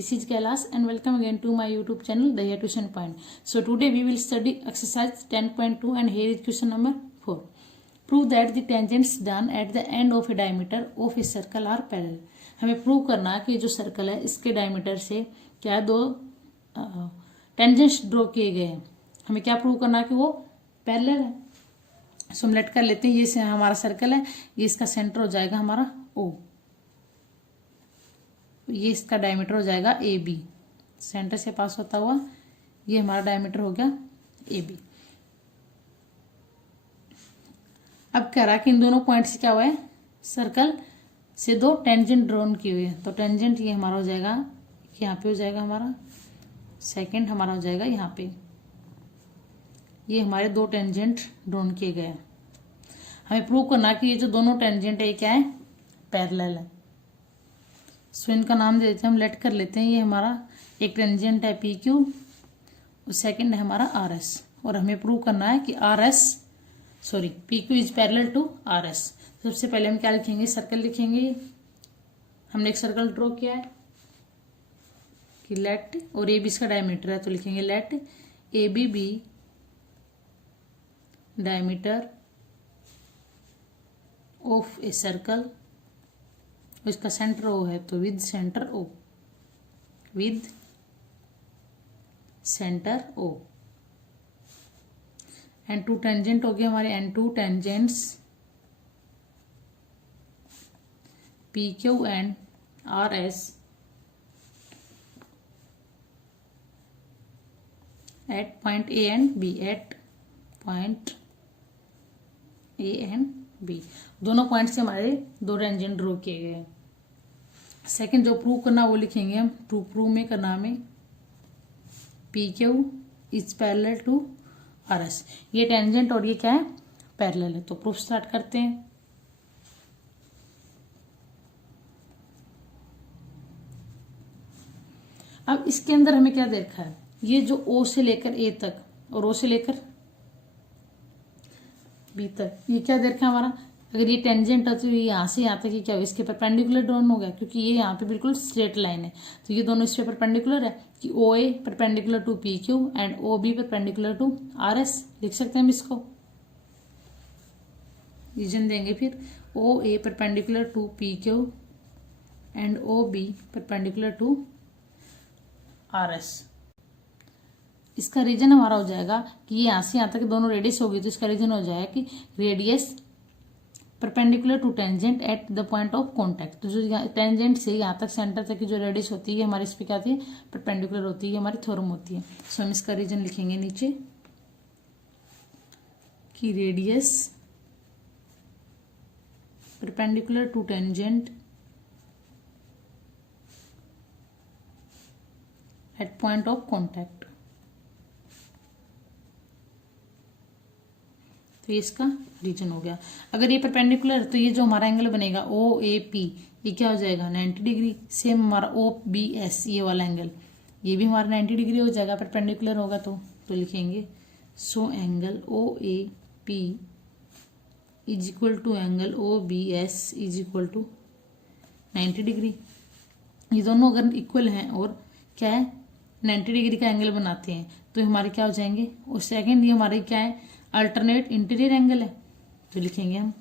This is Kailash and welcome again to my YouTube channel Daya Tuition Point. So today we will study exercise 10.2 and here is question number 4. Prove that the tangents done at the end of a diameter of a circle are parallel. हमें prove करना कि जो circle है इसके diameter से क्या दो tangents draw किए गए हैं. हमें क्या प्रूव करना कि वो पैरेलल है. सो हम लेट कर लेते हैं. ये हमारा सर्कल है, ये इसका सेंटर हो जाएगा हमारा O, ये इसका डायमीटर हो जाएगा ए बी. सेंटर से पास होता हुआ ये हमारा डायमीटर हो गया ए बी. अब कह रहा कि इन दोनों पॉइंट से क्या हुआ है, सर्कल से दो टेंजेंट ड्रॉन किए हुए हैं. तो टेंजेंट ये हमारा हो जाएगा, यहाँ पे हो जाएगा हमारा, सेकंड हमारा हो जाएगा यहाँ पे. ये हमारे दो टेंजेंट ड्रॉन किए गए हैं. हमें प्रूव करना कि ये जो दोनों टेंजेंट है क्या है, पैरेलल है. सो इनका नाम दे देते हैं, हम लेट कर लेते हैं. ये हमारा एक टेंजेंट है पी क्यू और सेकंड है हमारा आर एस. और हमें प्रूव करना है कि P Q is parallel to R S. सबसे पहले हम क्या लिखेंगे, सर्कल लिखेंगे. हमने एक सर्कल ड्रॉ किया है कि लेट, और ए बी इसका डायमीटर है तो लिखेंगे let A B diameter of a circle. इसका सेंटर ओ है तो with centre O, with centre O. And two tangent हो गए हमारे, and two tangents P Q and R S at point A and B, at point A and B. दोनों point से हमारे दो टेंजेंट ड्रॉ किए गए हैं. सेकंड जो प्रूव करना वो लिखेंगे हम. टू प्रूव में करना हमें P Q is parallel to R S. ये टेंजेंट और ये क्या है, पैरेलल है. तो प्रूफ स्टार्ट करते हैं. अब इसके अंदर हमें क्या देखा है, ये जो ओ से लेकर ए तक और ओ से लेकर बी तक, ये क्या देखा हमारा. अगर ये टेंजेंट है तो ये यहाँ से यहाँ तक ये क्या हो, इसके परपेंडिकुलर ड्रॉन हो गया क्योंकि ये यहाँ पे बिल्कुल स्ट्रेट लाइन है. तो ये दोनों इस पे परपेंडिकुलर है कि O A perpendicular to P Q and O B perpendicular to R S. लिख सकते हैं हम इसको, रीजन देंगे फिर. O A perpendicular to P Q and O B perpendicular to R S. इसका रीजन हमारा हो जाएगा कि ये यहाँ से यहाँ तक दोनों रेडियस होगी तो इसका रीजन हो जाएगा कि radius perpendicular to tangent at the point of contact. तो जो टेंजेंट से यहाँ तक सेंटर तक की जो रेडियस होती है हमारी इस पे क्या आती है, परपेंडिकुलर होती है, हमारी थ्योरम होती है. सो हम इसका रीजन लिखेंगे नीचे कि radius perpendicular to tangent at point of contact. तो ये इसका रीजन हो गया. अगर ये परपेंडिकुलर तो ये जो हमारा एंगल बनेगा ओ ए पी, ये क्या हो जाएगा 90 डिग्री. सेम हमारा ओ बी एस, ये वाला एंगल, ये भी हमारा 90 डिग्री हो जाएगा, परपेंडिकुलर होगा तो लिखेंगे so angle O A P is equal to angle O B S is equal to 90 degree. ये दोनों अगर इक्वल हैं और क्या है 90 डिग्री का एंगल बनाते हैं तो हमारे क्या हो जाएंगे. और सेकेंड ये हमारे क्या है, अल्टरनेट इंटीरियर एंगल है तो लिखेंगे हम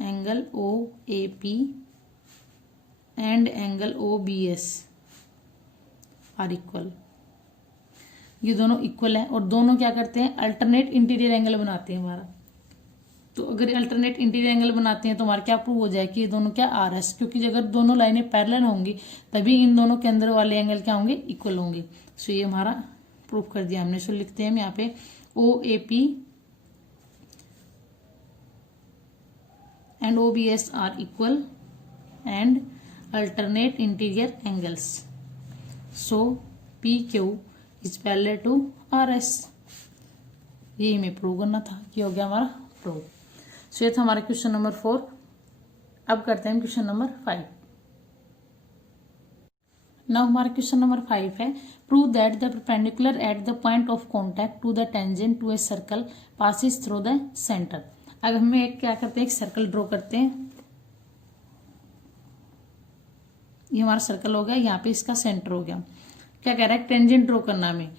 angle O A P and angle O B S are equal. ये दोनों इक्वल है और दोनों क्या करते हैं, अल्टरनेट इंटीरियर एंगल बनाते हैं हमारा. तो अगर अल्टरनेट इंटीरियर एंगल बनाते हैं तो हमारा क्या प्रूव हो जाए कि ये दोनों क्या आर एस, क्योंकि अगर दोनों लाइनें पैरेलल होंगी तभी इन दोनों के अंदर वाले एंगल क्या होंगे, इक्वल होंगे. सो ये हमारा प्रूफ कर दिया हमने. सो लिखते हैं हम यहाँ पे O A P and O B S are equal and alternate interior angles. So P Q is parallel to R S. ये हमें प्रूव करना था कि हो गया हमारा प्रूव. सो ये था हमारा क्वेश्चन नंबर 4. अब करते हैं क्वेश्चन नंबर 5. नाउ हमारा क्वेश्चन नंबर 5 है, prove that the perpendicular at the point of contact to the tangent to a circle passes through the centre. अब हमें क्या करते हैं, एक सर्कल ड्रॉ करते हैं. ये हमारा सर्कल हो गया, यहाँ पे इसका सेंटर हो गया। क्या कह रहा है, टेंजेंट ड्रॉ करना हमें।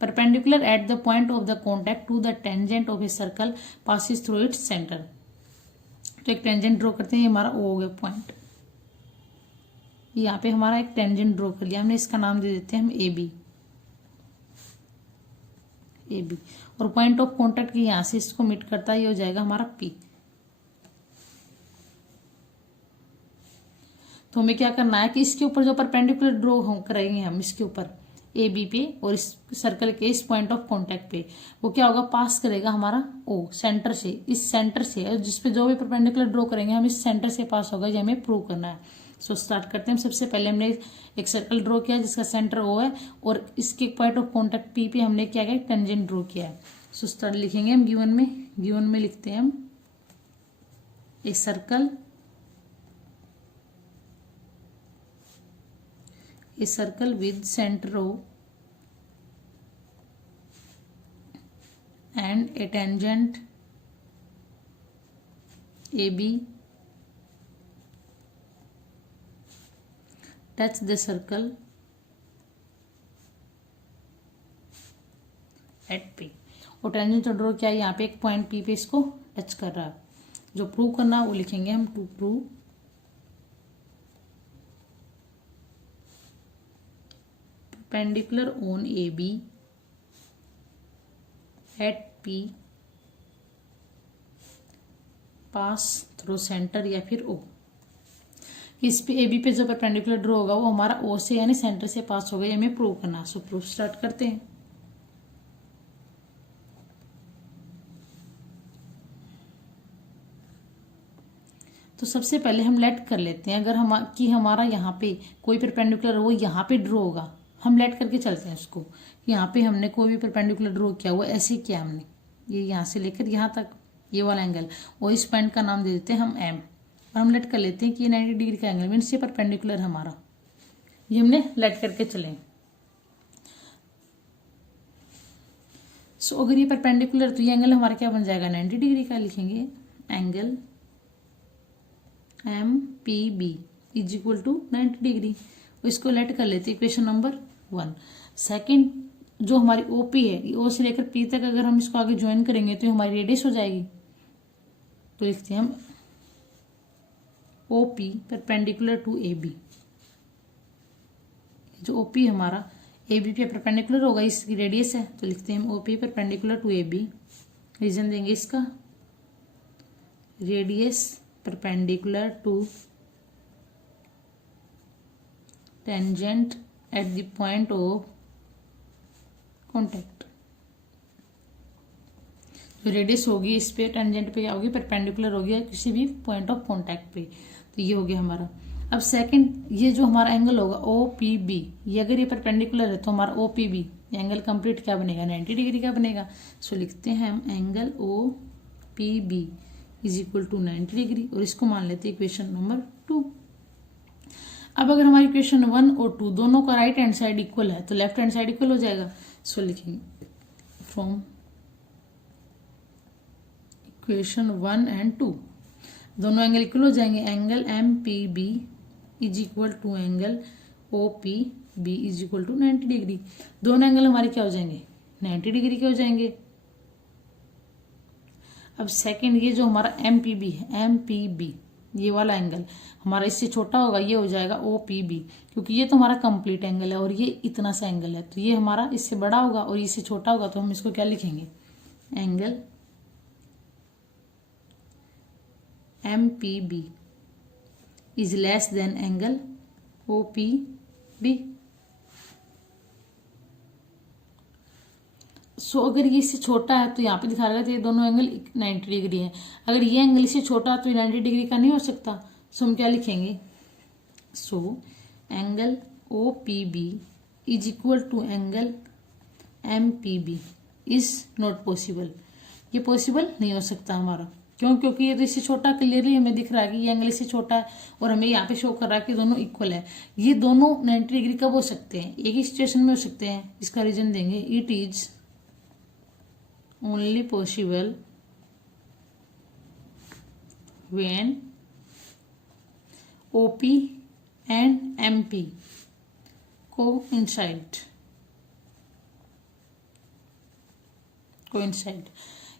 Perpendicular at the point of the contact to the tangent of a circle passes through its centre. तो एक टेंजेंट ड्रॉ करते हैं, ये हमारा ओ हो गया पॉइंट। यहाँ पे हमारा एक टेंजेंट ड्रॉ कर लिया हमने, इसका नाम दे देते हैं हम ए बी। ए बी और पॉइंट ऑफ कॉन्टैक्ट यहाँ से इसको मीट करता है, ये हो जाएगा हमारा पी। तो हमें क्या करना है कि इसके ऊपर जो परपेंडिकुलर ड्रॉ करेंगे हम इसके ऊपर ए बी पे और इस सर्कल के इस पॉइंट ऑफ कांटेक्ट पे, वो क्या होगा, पास करेगा हमारा ओ सेंटर से, इस सेंटर से जिसपे जो भी परपेंडिकुलर ड्रॉ करेंगे हम इस सेंटर से पास होगा, ये हमें प्रूव करना है। सो स्टार्ट करते हैं। सबसे पहले हमने एक सर्कल ड्रॉ किया जिसका सेंटर ओ है और इसके पॉइंट ऑफ कॉन्टेक्ट पी पे हमने क्या किया, टेंजेंट ड्रॉ किया है। सो स्टार्ट लिखेंगे हम गिवन में लिखते हैं हम a circle with center O and a tangent AB touch the circle at P। और टेंजेंट ड्रॉ क्या है, यहाँ पे एक पॉइंट P पे इसको टच कर रहा है। जो प्रूव करना है वो लिखेंगे हम, to prove perpendicular on AB at P pass through centre या फिर O। इस पे AB पे जो परपेंडिकुलर ड्रॉ होगा वो हमारा O से यानी सेंटर से पास होगा, ये हमें प्रूव करना है। सो प्रूव स्टार्ट करते हैं। तो सबसे पहले हम लेट कर लेते हैं, अगर हमारा यहाँ पे कोई परपेंडिकुलर वो यहाँ पे ड्रॉ होगा, हम लेट करके चलते हैं उसको। यहाँ पे हमने कोई भी परपेंडिकुलर ड्रॉ किया हुआ ऐसे किया हमने, ये यहाँ से लेकर यहाँ तक ये वाला एंगल, और इस पॉइंट का नाम दे देते हैं हम एम, और हम लेट कर लेते हैं कि ये 90 डिग्री का एंगल मीन्स ये परपेंडिकुलर हमारा, ये हमने लेट करके चले। सो अगर ये परपेंडिकुलर तो ये एंगल हमारा क्या बन जाएगा, 90 डिग्री का। लिखेंगे angle M P B is equal to 90 degree. इसको लेट कर लेते हैं इक्वेशन नंबर 1। सेकंड जो हमारी ओपी है, ओ से लेकर पी तक अगर हम इसको आगे ज्वाइन करेंगे तो हमारी रेडियस हो जाएगी। तो लिखते हैं हम O P perpendicular to A B. जो ओपी हमारा ए बी पे परपेंडिकुलर होगा, इसकी रेडियस है, तो लिखते हैं हम O P perpendicular to A B. Reason देंगे इसका, radius perpendicular to tangent at the point of contact. जो रेडियस होगी इस पे टेंजेंट पे क्या होगी, परपेंडिकुलर होगी किसी भी पॉइंट ऑफ कॉन्टैक्ट पे। तो ये हो गया हमारा। अब सेकंड ये जो हमारा एंगल होगा ओ पी बी, ये अगर ये परपेंडिकुलर है तो हमारा O P B angle complete क्या बनेगा, 90 डिग्री का बनेगा। सो लिखते हैं हम angle O P B is equal to 90 degree, और इसको मान लेते हैं इक्वेशन नंबर 2। अब अगर हमारी इक्वेशन 1 और 2 दोनों का राइट हैंड साइड इक्वल है तो लेफ्ट हैंड साइड इक्वल हो जाएगा। सो लिखेंगे फ्रॉम इक्वेशन 1 एंड 2 दोनों एंगल इक्वल हो जाएंगे। Angle M P B is equal to angle O P B is equal to 90 degree. दोनों एंगल हमारे क्या हो जाएंगे, 90 डिग्री के हो जाएंगे। अब सेकंड ये जो हमारा एम पी बी है, एम पी बी ये वाला एंगल हमारा इससे छोटा होगा, ये हो जाएगा ओ पी बी, क्योंकि ये तो हमारा कंप्लीट एंगल है और ये इतना सा एंगल है, तो ये हमारा इससे बड़ा होगा और इससे छोटा होगा, तो हम इसको क्या लिखेंगे, angle M P B is less than angle O P B. So अगर ये इससे छोटा है तो यहाँ पे दिखा रहा है तो ये दोनों एंगल 90 डिग्री है। अगर ये एंगल इससे छोटा है तो 90 डिग्री का नहीं हो सकता। सो हम क्या लिखेंगे, so angle O P B is equal to angle M P B is not possible. ये पॉसिबल नहीं हो सकता हमारा, क्यों, क्योंकि ये तो इससे छोटा, क्लियरली हमें दिख रहा है कि ये एंगल इससे छोटा है और हमें यहाँ पे शो कर रहा है कि दोनों इक्वल है। ये दोनों 90 डिग्री कब हो सकते हैं, एक ही सिचुएशन में हो सकते हैं। इसका रीजन देंगे, it is only possible when OP and MP coincide.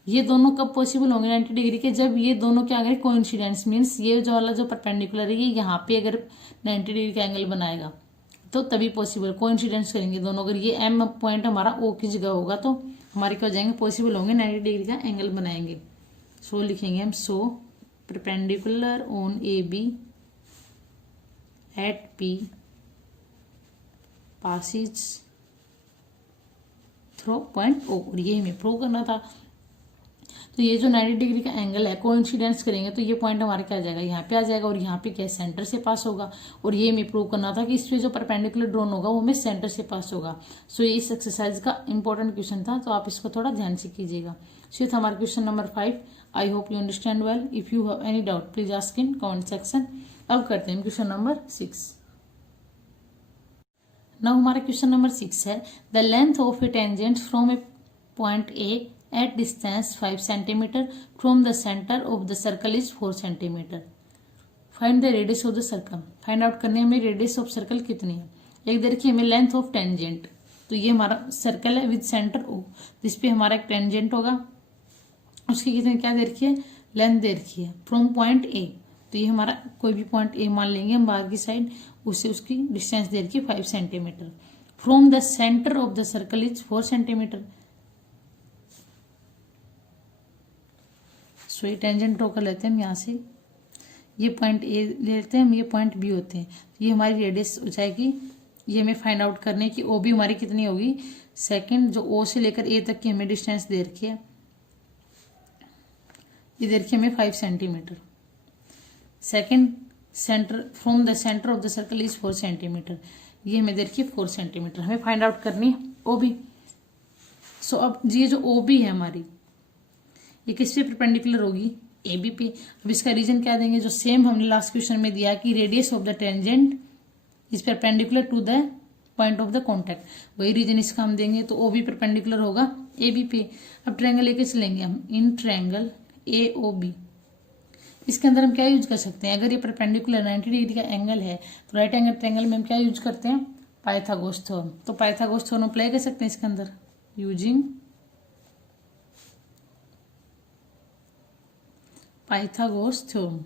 ये दोनों कब पॉसिबल होंगे 90 डिग्री के? जब ये दोनों क्या आगे कोइंसिडेंस, मीन्स ये जो वाला जो परपेंडिकुलर है ये यहाँ पे अगर 90 डिग्री का एंगल बनाएगा तो तभी पॉसिबल, कोइंसिडेंस करेंगे दोनों। अगर ये M पॉइंट हमारा O की जगह होगा तो हमारे क्या हो जाएंगे, पॉसिबल होंगे, 90 डिग्री का एंगल बनाएंगे। सो लिखेंगे हम, so perpendicular on AB at P passes through point O। और ये हमें प्रूव करना था। तो ये जो 90 डिग्री का एंगल है कोइंसिडेंस करेंगे तो ये पॉइंट हमारा क्या आ जाएगा, यहाँ पे आ जाएगा, और यहाँ पे क्या सेंटर से पास होगा। और ये हमें प्रूव करना था कि इस पे जो परपेंडिकुलर ड्रोन होगा वो हमें सेंटर से पास होगा। सो ये इस एक्सरसाइज का इंपॉर्टेंट क्वेश्चन था, तो आप इसको थोड़ा ध्यान से कीजिएगा। सो ये था हमारा question number 5। I hope you understand well. If you have any doubt please ask in comment section. अब करते हैं क्वेश्चन नंबर 6। नाउ हमारा क्वेश्चन नंबर 6 है, the length of A tangent from A point A at distance 5 centimeter from the center of the circle is 4 centimeter. Find the radius of the circle. Find out करनी है हमें radius of circle कितनी है। एक देखिए हमें length of tangent, तो ये हमारा सर्कल है विद सेंटर O, जिसपे हमारा एक टेंजेंट होगा, उसकी कितनी क्या दे रखी है, लेंथ दे रखी है फ्रॉम पॉइंट A। तो ये हमारा कोई भी पॉइंट A मान लेंगे हम बाहर की साइड, उससे उसकी डिस्टेंस दे रखी है 5 centimetre. From the centre of the circle is 4 centimetre. So ये टेंजेंट ड्रॉ कर लेते हैं हम यहाँ से, ये पॉइंट ए लेते हैं हम, ये पॉइंट बी होते हैं, ये हमारी रेडियस हो जाएगी। ये हमें फाइंड आउट करने की ओ बी हमारी कितनी होगी, सेकंड जो ओ से लेकर ए तक की हमें डिस्टेंस दे रखी है, ये दे रखी है हमें 5 centimetre. Second centre from the centre of the circle is 4 centimetre, ये हमें दे रखी है 4 सेंटीमीटर। हमें फाइंड आउट करनी है ओ बी। सो अब ये जो ओ बी है हमारी, ये किस पे परपेंडिकुलर होगी, ए बी पे। अब इसका रीजन क्या देंगे, जो सेम हमने लास्ट क्वेश्चन में दिया कि radius of the tangent is perpendicular to the point of the contact, वही रीजन इसका हम देंगे। तो ओ बी परपेंडिकुलर होगा ए बी पे। अब ट्रायंगल लेके चलेंगे हम, in triangle A O B, इसके अंदर हम क्या यूज कर सकते हैं, अगर ये परपेंडिकुलर 90 डिग्री का एंगल है तो राइट एंगल ट्रायंगल में हम क्या यूज करते हैं, पाइथागोरस थ्योरम। तो पाइथागोरस थ्योरम अप्लाई कर सकते हैं इसके अंदर, यूजिंग पाइथागोरस थ्योरम।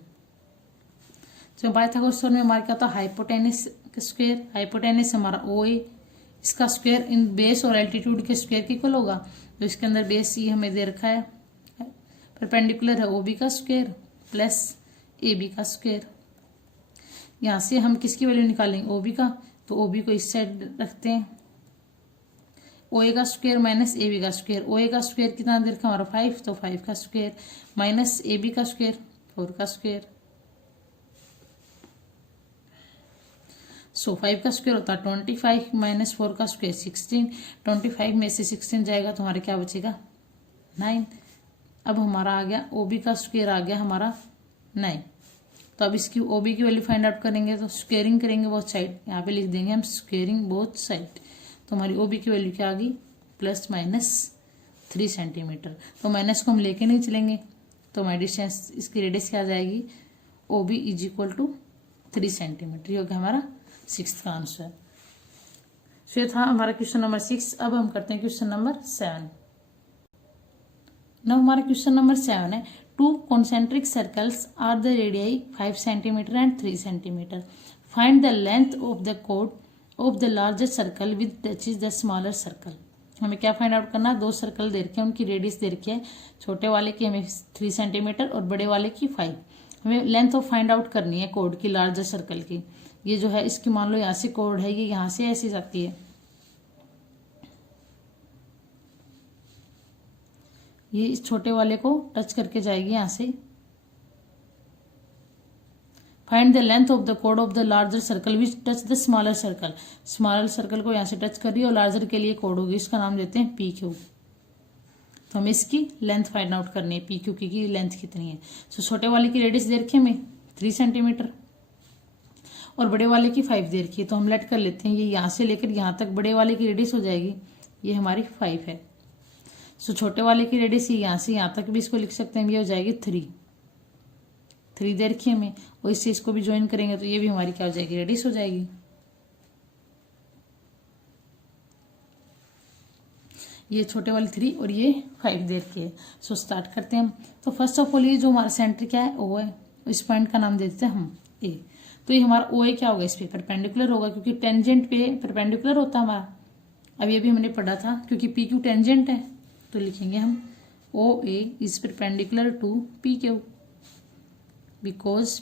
तो पाइथागोरस थ्योरम में हमारा क्या था, हाइपोटेनस का स्क्वायर, हाइपोटेनस हमारा ओ ए, इसका स्क्वायर इन बेस और एल्टीट्यूड के स्क्वायर के इक्वल होगा। तो इसके अंदर बेस ये हमें दे रखा है, परपेंडिकुलर है ओ बी का स्क्वायर प्लस ए बी का स्क्वायर। यहाँ से हम किसकी वैल्यू निकालेंगे, ओ बी का, तो ओ बी को इस साइड रखते हैं, ओ ए का स्क्वायर माइनस ए बी का स्क्वायर। ओ ए का स्क्वायर कितना दे रखा हमारा 5, तो 5 का स्क्वायर माइनस ए बी का स्क्वायर 4 का स्क्वायर। सो 5 का स्क्वायर होता है 25 माइनस 4 का स्क्वायर 16। 25 में से 16 जाएगा तो हमारा क्या बचेगा 9। अब हमारा आ गया ओ बी का स्क्वायर आ गया हमारा 9। तो अब इसकी ओ बी की वैल्यू फाइंड आउट करेंगे तो स्क्वेयरिंग करेंगे बोथ साइड, यहाँ पे लिख देंगे हम स्क्वेयरिंग बोथ साइड। तो हमारी ओ बी की वैल्यू क्या आ गई, प्लस माइनस 3 सेंटीमीटर। तो माइनस को हम लेके नहीं चलेंगे, तो हमारी डिस्टेंस इसकी रेडियस क्या आ जाएगी, O B is equal to 3 centimetre. ये हो गया हमारा 6th का आंसर। सो ये था हमारा क्वेश्चन नंबर 6। अब हम करते हैं क्वेश्चन नंबर 7। नाउ हमारा क्वेश्चन नंबर 7 है, 2 concentric circles are the radii 5 centimeter and 3 centimeter. Find the length of the chord of the larger circle which touches the smaller circle. हमें क्या फाइंड आउट करना है, 2 सर्कल दे रखे हैं, उनकी radius दे रखी है, छोटे वाले की हमें 3 सेंटीमीटर और बड़े वाले की 5। हमें लेंथ ऑफ फाइंड आउट करनी है कोड की, लार्जर सर्कल की। ये जो है इसकी मान लो यहाँ से कोड है, ये यहाँ से ऐसी जाती है, ये इस छोटे वाले को टच करके जाएगी यहाँ से। Find the length of the code of the larger circle which touch the smaller circle. Smaller circle को यहाँ से टच कर रही है और लार्जर के लिए कोड होगी, इसका नाम देते हैं पी क्यू। तो हमें इसकी लेंथ फाइंड आउट करनी है, पी क्यू की लेंथ कितनी है। सो छोटे वाले की रेडियस दे रखी है हमें 3 सेंटीमीटर और बड़े वाले की 5 दे रखी है। तो हम लेट कर लेते हैं, ये यहाँ से लेकर यहाँ तक बड़े वाले की रेडियस हो जाएगी, ये हमारी 5 है। सो छोटे वाले की रेडियस यहाँ से यहाँ तक भी इसको लिख सकते हैं, ये हो जाएगी 3। 3 दे रखी है हमें, और इससे इसको भी ज्वाइन करेंगे तो ये भी हमारी क्या हो जाएगी, रेडियस हो जाएगी। ये छोटे वाली 3 और ये 5 दे रखी है। सो स्टार्ट करते हैं हम। तो फर्स्ट ऑफ ऑल ये जो हमारा सेंटर क्या है, ओ है, इस पॉइंट का नाम देते हैं हम ए। तो ये हमारा ओ ए क्या होगा, इस पे परपेंडिकुलर होगा, क्योंकि टेंजेंट पे परपेंडिकुलर होता है हमारा। अब ये भी हमने पढ़ा था, क्योंकि पी क्यू टेंजेंट है, तो लिखेंगे हम O A is perpendicular to P Q, because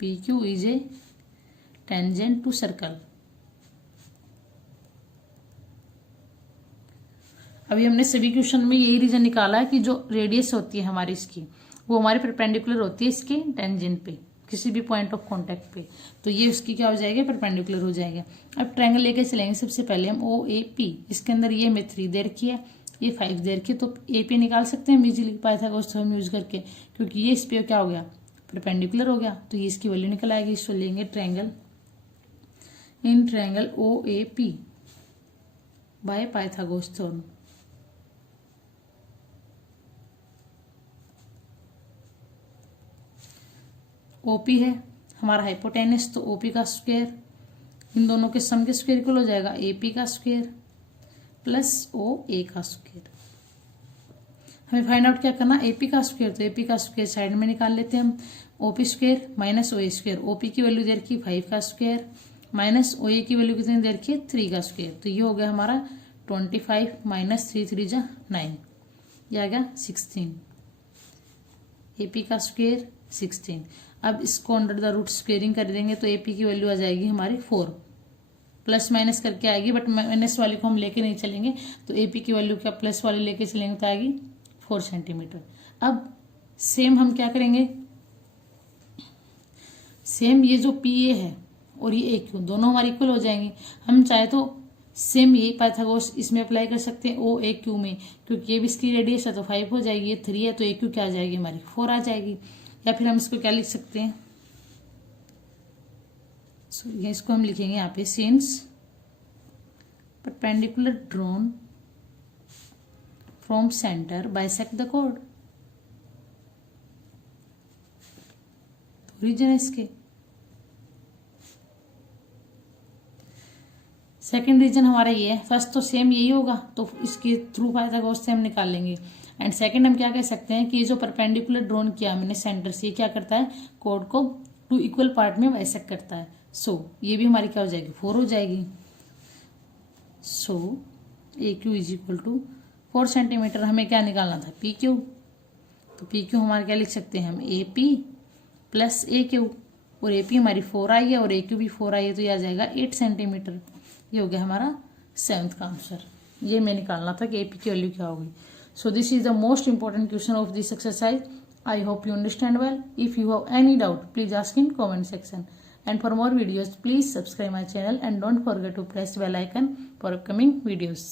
P Q is a tangent to circle. अभी हमने सभी क्वेश्चन में यही रीजन निकाला है कि जो रेडियस होती है हमारी इसकी, वो हमारी परपेंडिकुलर होती है इसके टेंजेंट पे, किसी भी पॉइंट ऑफ कांटेक्ट पे, तो ये उसकी क्या हो जाएगा, परपेंडिकुलर हो जाएगा। अब ट्रायंगल लेके चलेंगे। सबसे पहले हम ओ ए पी, इसके अंदर ये हमें 3 दे रखी है, ये 5 दे रखी है, तो ए पे निकाल सकते हैं हम इजीली पाइथागोरस थ्योरम यूज करके, क्योंकि ये इस पे क्या हो गया, परपेंडिकुलर हो गया, तो ये इसकी वैल्यू निकल आएगी। इसको लेंगे triangle, in triangle O A P by Pythagoras theorem. O P है हमारा हाइपोटेनस, तो ओपी का स्क्वायर, इन दोनों के सम के स्क्वायर इक्वल हो जाएगा एपी का स्क्वायर प्लस ओ ए का स्क्वायर। हमें फाइंड आउट क्या करना, एपी का स्क्वायर, तो एपी का स्क्वायर साइड में निकाल लेते हैं हम। ओपी स्क्वायर माइनस ओ ए स्क्वायर, ओपी की वैल्यू दे रखी 5 का स्क्वायर माइनस ओ ए की वैल्यू कितनी दे रखी है, 3 का स्क्वायर, तो ये हो गया हमारा 25 माइनस 3 3 जा 9, ये आ गया 16। एपी का स्क्वायर 16। अब इसको अंडर द रूट स्क्वेयरिंग कर देंगे तो एपी की वैल्यू आ जाएगी हमारी 4, प्लस माइनस करके आएगी, बट माइनस वाले को हम लेके नहीं चलेंगे, तो एपी की वैल्यू क्या प्लस वाले लेके चलेंगे तो आएगी 4 सेंटीमीटर। अब सेम हम क्या करेंगे, सेम ये जो पी ए है और ये ए क्यू दोनों हमारे इक्वल हो जाएंगे। हम चाहे तो सेम ये पाइथागोरस इसमें अप्लाई कर सकते हैं ओ ए क्यू में, क्योंकि ये भी इसकी रेडियस है तो 5 हो जाएगी, ये 3 है तो ए क्यू क्या आ जाएगी हमारी 4 आ जाएगी। या फिर हम इसको क्या लिख सकते हैं, इसको हम लिखेंगे यहाँ पे since perpendicular drawn from centre bisect the code, तो रीजन है इसके। सेकेंड रीजन हमारा ये है, फर्स्ट तो सेम यही होगा तो इसके थ्रू पाइथागोरस से हम निकाल लेंगे, एंड सेकंड हम क्या कह सकते हैं कि ये जो परपेंडिकुलर ड्रॉन किया मैंने सेंटर से, ये क्या करता है, कोड को 2 इक्वल पार्ट में बाइसेक्ट करता है। सो ये भी हमारी क्या हो जाएगी 4 हो जाएगी। So A Q is equal to 4 centimetre. हमें क्या निकालना था, पी क्यू, तो पी क्यू हमारे क्या लिख सकते हैं हम, A P plus A Q, और ए पी हमारी 4 आई है और ए क्यू भी 4 आई है, तो ये आ जाएगा 8 सेंटीमीटर। ये हो गया हमारा 7th का आंसर। ये मैं निकालना था कि ए पी की वैल्यू क्या होगी। So this is the most important question of this exercise. I hope you understand well. If you have any doubt, please ask in comment section. And for more videos, please subscribe my channel and don't forget to press bell icon for upcoming videos.